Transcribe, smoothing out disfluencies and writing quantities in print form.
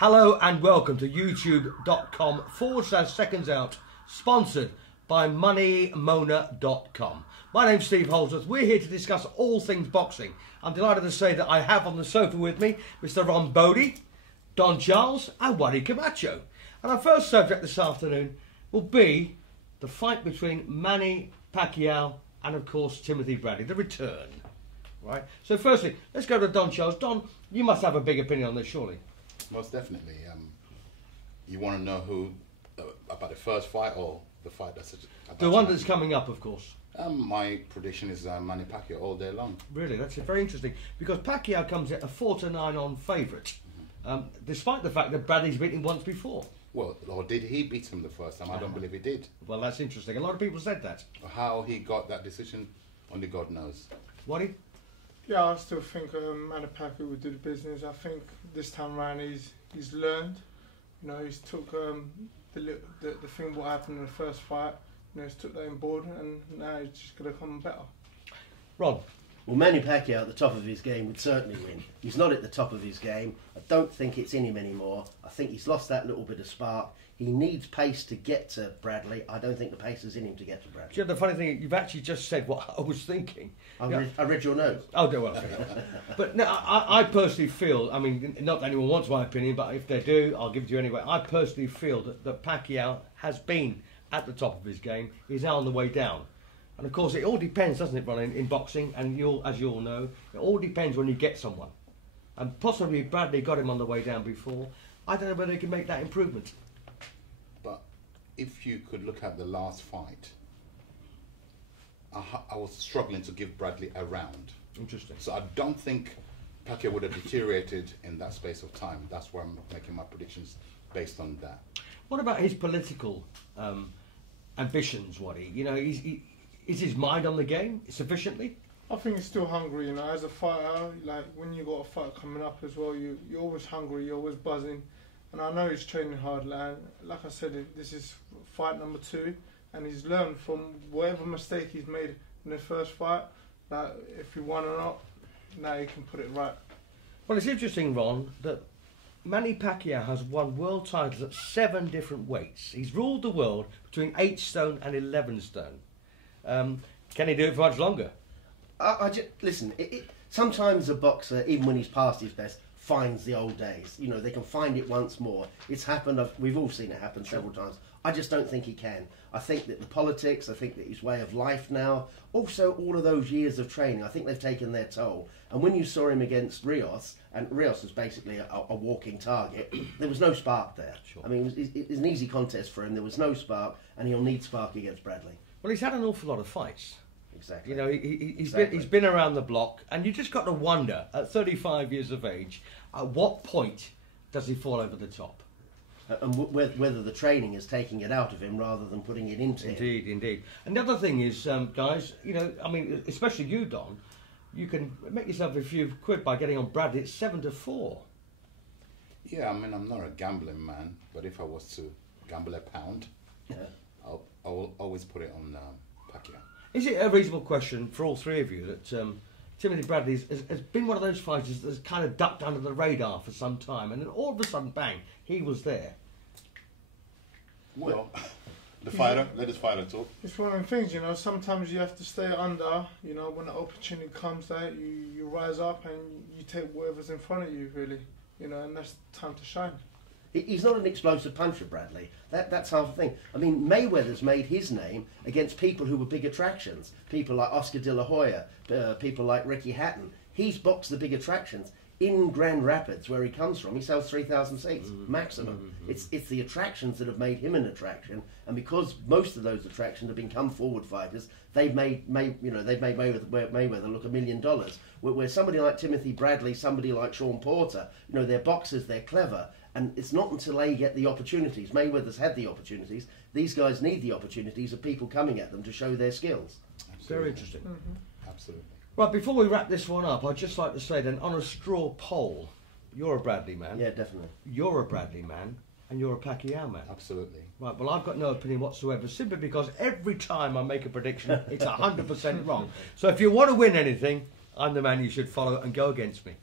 Hello and welcome to youtube.com/seconds out, sponsored by moneymona.com. My name's Steve Holdsworth. We're here to discuss all things boxing. I'm delighted to say that I have on the sofa with me Mr. Ron Bodie, Don Charles and Wally Camacho. And our first subject this afternoon will be the fight between Manny Pacquiao and, of course, Timothy Bradley, the return. Right. So firstly, let's go to Don Charles. Don, you must have a big opinion on this, surely. Most definitely. You want to know who about the first fight or the fight that's the one that's coming up, of course. My prediction is Manny Pacquiao all day long. Really, that's very interesting because Pacquiao comes at a 4-9 on favourite, despite the fact that Bradley's beaten him once before. Well, or did he beat him the first time? I don't believe he did. Well, that's interesting. A lot of people said that. How he got that decision, only God knows. Wally? Yeah, I still think Manny Pacquiao would do the business. I think this time round he's learned. You know, he's took the thing what happened in the first fight. You know, he's took that on board, and now he's just going to come better. Ron? Well, Manny Pacquiao at the top of his game would certainly win. He's not at the top of his game. I don't think it's in him anymore. I think he's lost that little bit of spark. He needs pace to get to Bradley. I don't think the pace is in him to get to Bradley. You know, the funny thing, you've actually just said what I was thinking. I read your notes. Oh, well. But no, I personally feel, I mean, not that anyone wants my opinion, but if they do, I'll give it to you anyway. I personally feel that Pacquiao has been at the top of his game. He's now on the way down. And of course, it all depends, doesn't it, Ron, in boxing, and as you all know, it all depends when you get someone. And possibly Bradley got him on the way down before. I don't know whether he can make that improvement. But if you could look at the last fight, I was struggling to give Bradley a round. Interesting. So I don't think Pacquiao would have deteriorated in that space of time. That's where I'm making my predictions based on that. What about his political ambitions, Waddy? You know, is his mind on the game sufficiently? I think he's still hungry. You know, as a fighter, like when you got a fight coming up as well, you're always hungry, you're always buzzing. And I know he's training hard. Like I said, this is fight number 2, and he's learned from whatever mistake he's made in the first fight. That if he won or not, now he can put it right. Well, it's interesting, Ron, that Manny Pacquiao has won world titles at 7 different weights. He's ruled the world between 8 stone and 11 stone. Can he do it for much longer? Listen, sometimes a boxer, even when he's past his best, finds the old days. You know, they can find it once more. It's happened. We've all seen it happen several times. I just don't think he can. I think that the politics, I think that his way of life now, also all of those years of training, I think they've taken their toll. And when you saw him against Rios, and Rios was basically a walking target, there was no spark there. Sure. I mean, it was an easy contest for him. There was no spark, and he'll need spark against Bradley. Well, he's had an awful lot of fights. Exactly. You know, he's been around the block, and you just got to wonder, at 35 years of age, at what point does he fall over the top? And whether the training is taking it out of him rather than putting it into him. Indeed. And the other thing is, guys, you know, I mean, especially you, Don, you can make yourself a few quid by getting on Bradley at 7-4. Yeah, I mean, I'm not a gambling man, but if I was to gamble a pound, I will always put it on Pacquiao. Is it a reasonable question for all three of you that Timothy Bradley has been one of those fighters that's kind of ducked under the radar for some time, and then all of a sudden, bang, he was there? Well, the fighter, let his fighter talk. It's one of them things, you know, sometimes you have to stay under, you know, when the opportunity comes there, you rise up and you take whatever's in front of you, really, you know, and that's time to shine. He's not an explosive puncher, Bradley. That's half the thing. I mean, Mayweather's made his name against people who were big attractions. People like Oscar De La Hoya, people like Ricky Hatton. He's boxed the big attractions. In Grand Rapids, where he comes from, he sells 3,000 seats, maximum. It's the attractions that have made him an attraction, and because most of those attractions have become forward fighters, they've made Mayweather look $1 million. Where somebody like Timothy Bradley, somebody like Sean Porter, you know, they're boxers, they're clever. And it's not until they get the opportunities. Mayweather's had the opportunities. These guys need the opportunities of people coming at them to show their skills. Absolutely. Very interesting. Absolutely. Right, before we wrap this one up, I'd just like to say then, on a straw poll, you're a Bradley man. Yeah, definitely. You're a Bradley man, and you're a Pacquiao man. Absolutely. Right, well, I've got no opinion whatsoever, simply because every time I make a prediction, it's 100% wrong. So if you want to win anything, I'm the man you should follow and go against me.